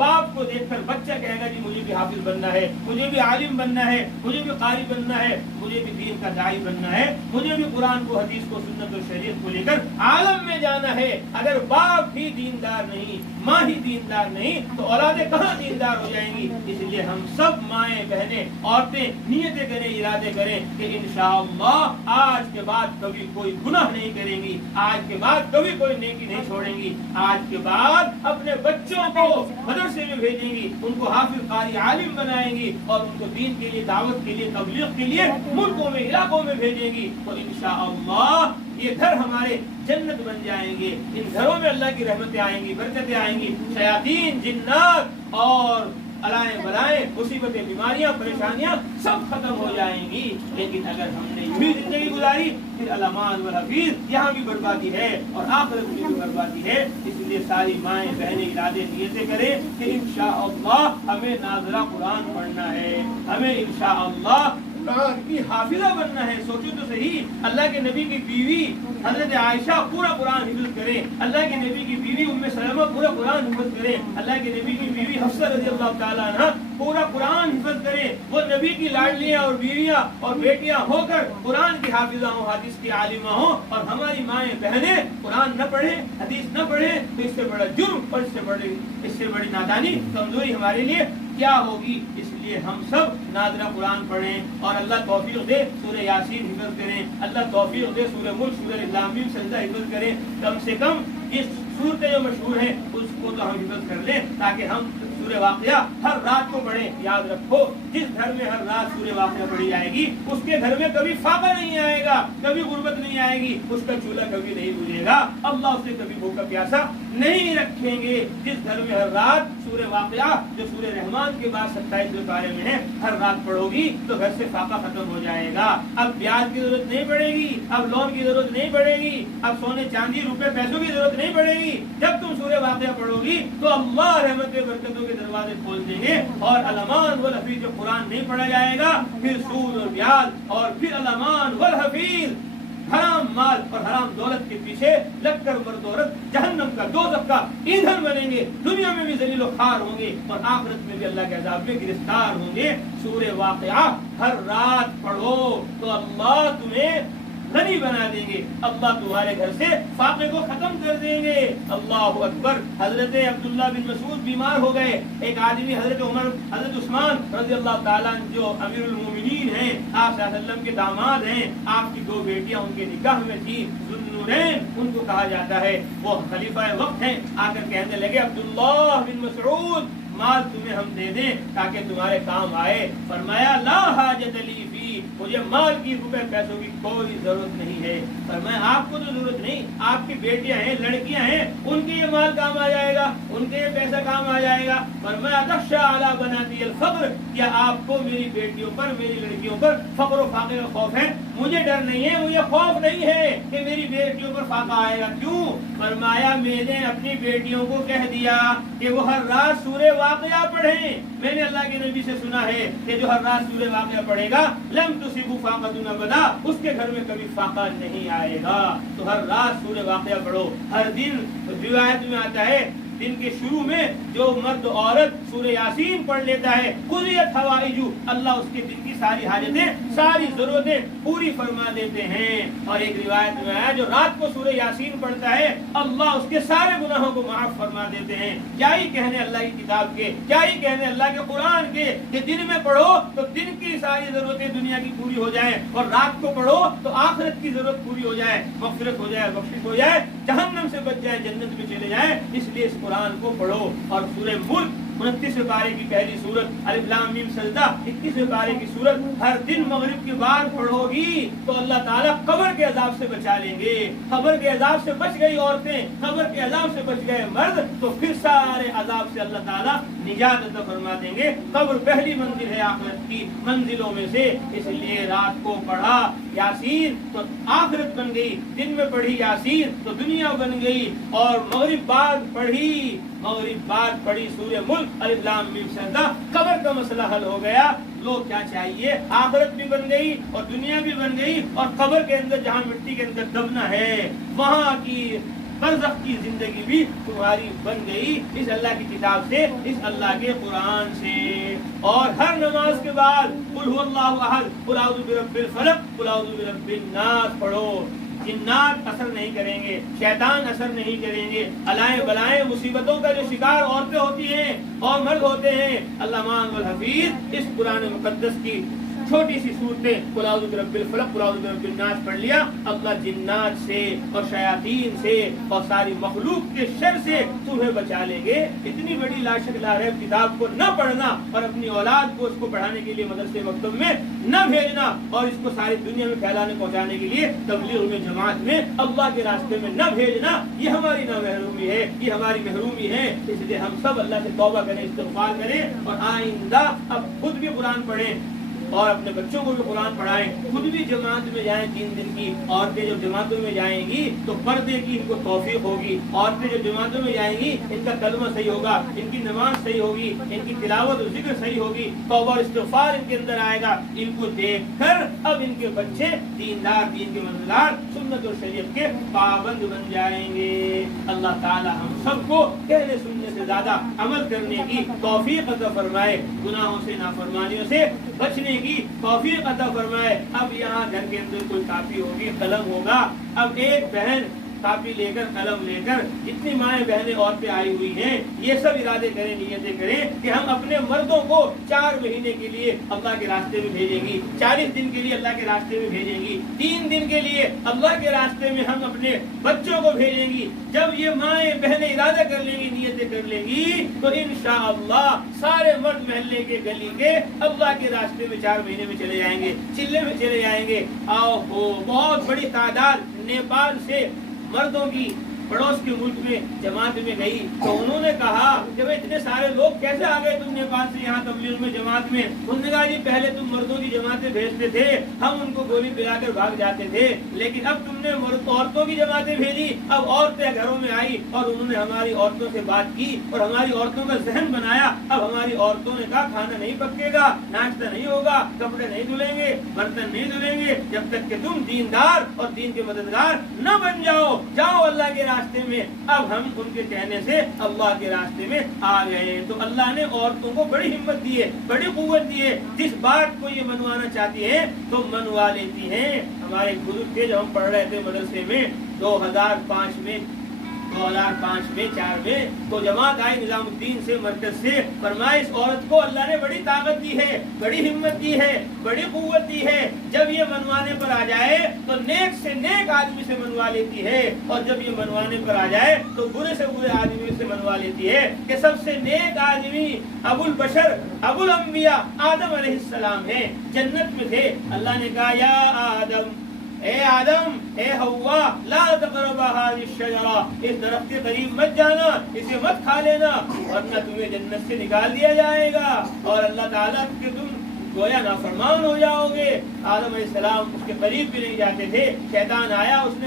باپ کو دیکھ کر بچہ کہے گا جی مجھے بھی حافظ بننا ہے, مجھے بھی عالم بننا ہے, مجھے بھی قاری بننا ہے, مجھے بھی دین کا داعی بننا ہے, مجھے بھی قرآن کو, حدیث کو, سنت و شریعت کو لے کر عالم میں جانا ہے. اگر باپ ہی دیندار نہیں, ماں ہی دیندار نہیں, تو اولادیں کہاں دیندار ہو جائیں گی؟ اس لیے ہم سب مائیں بہنیں عورتیں نیتیں کریں, ارادے کریں کہ انشاءاللہ آج کے بعد کبھی کوئی گناہ نہیں کریں گی, آج کے بعد کبھی کوئی نیکی نہیں چھوڑیں گی, آج کے بعد اپنے بچوں کو مدرسے میں بھیجیں گی, ان کو حافظ قاری عالم بنائیں گی اور ان کو دین کے لیے, دعوت کے لیے, تبلیغ کے لیے ملکوں میں, علاقوں میں بھیجیں گی. تو انشاءاللہ یہ گھر ہمارے جنت بن جائیں گے. ان گھروں میں اللہ کی رحمتیں آئیں گی, برکتیں آئیں گی, شیاطین, جنات اور علائیں بلائیں, مصیبتیں, بیماریاں, پریشانیاں سب ختم ہو جائیں گی. لیکن اگر ہم نے یوں ہی زندگی گزاری پھر علمان والحفیظ, یہاں بھی بربادی ہے اور آخرت میں بھی بربادی ہے. اس لیے ساری مائیں بہنیں ارادے نیتیں کریں کہ انشاءاللہ ہمیں ناظرہ قرآن پڑھنا ہے, ہمیں انشاءاللہ قرآن کی حافظہ بننا ہے. سوچو تو صحیح, اللہ کے نبی کی بیوی حضرت عائشہ پورا قرآن حفظ کرے, اللہ کے نبی کی بیوی ام سلمہ پورا قرآن حفظ کرے, اللہ کے نبی کی بیوی حفصہ رضی اللہ تعالیٰ عنہ پورا قرآن حفظ کرے. وہ نبی کی لاڈلیاں اور بیویاں اور بیٹیاں ہو کر قرآن کی حافظہ ہوں, حدیث کی عالمہ ہوں, اور ہماری مائیں بہنیں قرآن نہ پڑھیں, حدیث نہ پڑھیں, تو اس سے بڑا جرم اور اس سے بڑی نادانی, کمزوری ہمارے لیے کیا ہوگی؟ اس لیے ہم سب ناظرہ قرآن پڑھیں اور اللہ توفیق دے سورہ یاسین حفظ کریں, اللہ توفیق دے سورہ ملک, سورہ الام سجدہ حفظ کریں. کم سے کم یہ صورتیں جو مشہور ہیں اس کو تو ہم حفظ کر لیں, تاکہ ہم سورہ واقعہ ہر رات کو پڑھیں. یاد رکھو, جس گھر میں ہر رات سورہ واقعہ پڑھی جائے گی اس کے گھر میں کبھی فاقہ نہیں آئے گا, کبھی غربت نہیں آئے گی, اس کا چولہا کبھی نہیں بجھے گا, اللہ اسے کبھی بھوکا پیاسا نہیں رکھیں گے. جس گھر میں ہر رات سورہ واقعہ جو سورہ رحمان کے بعد 27 پارے میں ہے ہر رات پڑھو گی تو گھر سے فاقہ ختم ہو جائے گا. اب بیاج کی ضرورت نہیں پڑے گی, اب لون کی ضرورت نہیں پڑے گی, اب سونے چاندی روپے پیسوں کی ضرورت نہیں پڑے گی. جب تم سورہ واقعہ پڑھو گی تو اللہ رحمت برکتوں کے دروازے کھول دیں گے. اور علمان والحفیظ جو قرآن نہیں پڑھا جائے گا پھر سود اور بیاج اور پھر علمان والحفیظ حرام مال اور حرام دولت کے پیچھے لگ کر مرد عورت جہنم کا, دوزخ کا ایندھن بنیں گے. دنیا میں بھی ذلیل و خوار ہوں گے اور آخرت میں بھی اللہ کے عذاب میں گرفتار ہوں گے. سورہ واقعہ ہر رات پڑھو تو اللہ تمہیں غنی بنا دیں گے, اللہ تمہارے گھر سے فاقے کو ختم کر دیں گے. اللہ اکبر. حضرت عبداللہ بن مسعود بیمار ہو گئے. ایک آدمی حضرت عمر, حضرت عثمان رضی اللہ تعالیٰ جو امیر المومنین ہیں, آپ صلی اللہ علیہ وسلم کے داماد ہیں, آپ کی 2 بیٹیاں ان کے نکاح میں تھی, ذوالنورین ان کو کہا جاتا ہے, وہ خلیفہ وقت ہیں. آ کر کہنے لگے عبداللہ بن مسعود مال تمہیں ہم دے دیں تاکہ تمہارے کام آئے. فرمایا لا حاجت لی فی, مجھے مال کی, روپے پیسوں کی کوئی ضرورت نہیں ہے. فرمایا آپ کو تو ضرورت نہیں, آپ کی بیٹیاں ہیں, لڑکیاں ہیں, ان کے یہ مال کام آ جائے گا, ان کے یہ پیسہ کام آ جائے گا. فرمایا تخشى علی بناتی الفقر, کیا آپ کو میری بیٹیوں پر, میری لڑکیوں پر فقر و فاقے کا خوف ہے؟ مجھے ڈر نہیں ہے, مجھے خوف نہیں ہے کہ میری بیٹیوں پر فاقہ آئے گا. کیوں؟ فرمایا میں نے اپنی بیٹیوں کو کہہ دیا کہ وہ ہر رات سورہ واقعہ پڑھیں. میں نے اللہ کے نبی سے سنا ہے کہ جو ہر رات سورہ واقعہ پڑھے گا لم تصبہ فاقۃ ابدا, اس کے گھر میں کبھی فاقہ نہیں آئے گا. تو ہر رات سورہ واقعہ پڑھو. ہر دن روایت میں آتا ہے دن کے شروع میں جو مرد عورت سورہ یاسین پڑھ لیتا ہے قضیت حوائج, اللہ اس کے دن کی ساری حاجتیں, ساری ضرورتیں پوری فرما دیتے ہیں. اور ایک روایت میں آیا جو رات کو سورہ یاسین پڑھتا ہے اللہ اس کے سارے گناہوں کو معاف فرما دیتے ہیں. کیا ہی کہنے اللہ کی کتاب کے, کیا ہی کہنے اللہ کے قرآن کے کہ دن میں پڑھو تو دن کی ساری ضرورتیں دنیا کی پوری ہو جائیں, اور رات کو پڑھو تو آخرت کی ضرورت پوری ہو جائے, مغفرت ہو جائے, بخشش ہو جائے, جہنم سے بچ جائے, جنت میں چلے جائیں. اس لیے اس قرآن کو پڑھو. اور سورہ ملک 29 پارے کی پہلی سورت, الف لام میم سجدہ 21 پارے کی سورت ہر دن مغرب کے بعد پڑھو گی تو اللہ تعالیٰ قبر کے عذاب سے بچا لیں گے. قبر کے عذاب سے بچ گئی عورتیں, قبر کے عذاب سے بچ گئے مرد, تو پھر سارے عذاب سے اللہ تعالیٰ نجات عطا فرما دیں گے. قبر پہلی منزل ہے آخرت کی منزلوں میں سے. اس لیے رات کو پڑھا یاسین تو آخرت بن گئی, دن میں پڑھی یاسین تو دنیا بن گئی. اور مغرب بعد پڑھی سورہ ملک الف لام میم سجدہ, قبر کا مسئلہ حل ہو گیا. لوگ کیا چاہیے, آخرت بھی بن گئی اور دنیا بھی بن گئی, اور قبر کے اندر جہاں مٹی کے اندر دبنا ہے وہاں کی برزخ کی زندگی بھی تمہاری بن گئی اس اللہ کی کتاب سے، اس اللہ کے قرآن سے۔ اور ہر نماز کے بعد قل هو اللہ احد، قل اعوذ برب الفلق، قل اعوذ برب الناس پڑھو۔ جنات اثر نہیں کریں گے، شیطان اثر نہیں کریں گے، الائیں بلائیں مصیبتوں کا جو شکار عورتیں ہوتی ہیں اور مرد ہوتے ہیں، اللہ مان والحفیظ اس قرآن مقدس کی چھوٹی سی صورتیں قل اعوذ برب الفلق قل اعوذ برب الناس پڑھ لیا، اللہ جنات سے اور شیاطین سے اور ساری مخلوق کے شر سے تمہیں بچا لیں گے۔ اتنی بڑی لاشک لاریب کتاب کو نہ پڑھنا اور اپنی اولاد کو اس کو پڑھانے کے لیے مدرسے مکتب میں نہ بھیجنا اور اس کو ساری دنیا میں پھیلانے پہنچانے کے لیے تبلیغ میں جماعت میں اللہ کے راستے میں نہ بھیجنا، یہ ہماری نہ محرومی ہے، یہ ہماری محرومی ہے۔ اس لیے ہم سب اللہ سے توبہ کریں، استغفار کریں اور آئندہ اب خود بھی قرآن پڑھیں اور اپنے بچوں کو بھی قرآن پڑھائیں، خود بھی جماعت میں جائیں 3 دن کی۔ عورتیں جب جماعتوں میں جائیں گی تو پردے کی ان کو توفیق ہوگی، عورتیں جب جماعتوں میں جائیں گی ان کا کلمہ صحیح ہوگا، ان کی نماز صحیح ہوگی، ان کی تلاوت و ذکر صحیح ہوگی، توبہ اور استغفار ان کے اندر آئے گا۔ ان کو دیکھ کر اب ان کے بچے دیندار، دین کے مددگار، سنت اور شریعت کے پابند بن جائیں گے۔ اللہ تعالی ہم سب کو کہنے سننے سے زیادہ عمل کرنے کی توفیق عطا فرمائے، گناہوں سے نافرمانیوں سے بچنے کی توفیق عطا فرمائے۔ اب یہاں گھر کے اندر کوئی کاپی ہوگی، قلم ہوگا، اب ایک بہن کاپی لے کر قلم لے کر جتنی مائیں بہنیں عورتیں آئی ہوئی ہیں یہ سب ارادے کریں، نیتیں کریں کہ ہم اپنے مردوں کو 4 مہینے کے لیے اللہ کے راستے میں بھیجیں گی، 40 دن کے لیے اللہ کے راستے میں بھیجیں گی، 3 دن کے لیے اللہ کے راستے میں ہم اپنے بچوں کو بھیجیں گی۔ جب یہ مائیں بہنیں ارادہ کر لیں گی، نیتیں کر لیں گی تو انشاءاللہ سارے مرد محلے کے گلی کے اللہ کے راستے میں 4 مہینے میں چلے جائیں گے، چلے میں چلے جائیں گے۔ آؤ ہو بہت بڑی تعداد نیپال سے مردوں کی پڑوس کے ملک میں جماعت میں گئی تو انہوں نے کہا کہ اتنے سارے لوگ کیسے آ گئے تم نیپال سے یہاں تبلیغ میں جماعت میں؟ انہوں نے کہا جی پہلے تم مردوں کی جماعتیں بھیجتے تھے، ہم ان کو گولی پلا کر بھاگ جاتے تھے، لیکن اب تم نے عورتوں کی جماعتیں بھیجی، اب عورتیں گھروں میں آئی اور انہوں نے ہماری عورتوں سے بات کی اور ہماری عورتوں کا ذہن بنایا۔ اب ہماری عورتوں نے کہا کھانا نہیں پکے گا، ناشتہ نہیں ہوگا، کپڑے نہیں دھلیں گے، برتن نہیں دھلیں گے جب تک کہ تم دیندار اور دین کے مددگار نہ بن جاؤ۔ جاؤ اللہ کے راستے میں۔ اب ہم ان کے کہنے سے اللہ کے راستے میں آ گئے تو اللہ نے عورتوں کو بڑی ہمت دی ہے، بڑی قوت دی ہے، جس بات کو یہ منوانا چاہتی ہے تو منوا لیتی ہیں۔ ہمارے بزرگ تھے جب ہم پڑھ رہے تھے مدرسے میں 2005 میں 4 میں تو جماعت آئی نظام الدین سے، مرکز سے، فرمایا اس عورت کو اللہ نے بڑی طاقت دی ہے، بڑی ہمت دی ہے، بڑی قوت دی ہے، جب یہ منوانے پر آ جائے تو نیک سے نیک آدمی سے منوا لیتی ہے اور جب یہ منوانے پر آ جائے تو برے سے برے آدمی سے منوا لیتی ہے کہ سب سے نیک آدمی ابو البشر ابو الانبیاء آدم علیہ السلام ہے، جنت میں تھے۔ اللہ نے کہا یا آدم، اے آدم، اے حوا، لا تقربا هذه الشجرة، اس درخت کے قریب مت جانا، اسے مت کھا لینا ورنہ تمہیں جنت سے نکال دیا جائے گا اور اللہ تعالیٰ کے تم گویا نافرمان ہو جاؤ گے۔ آدم علیہ السلام اس کے قریب بھی نہیں جاتے تھے، شیطان آیا، اس نے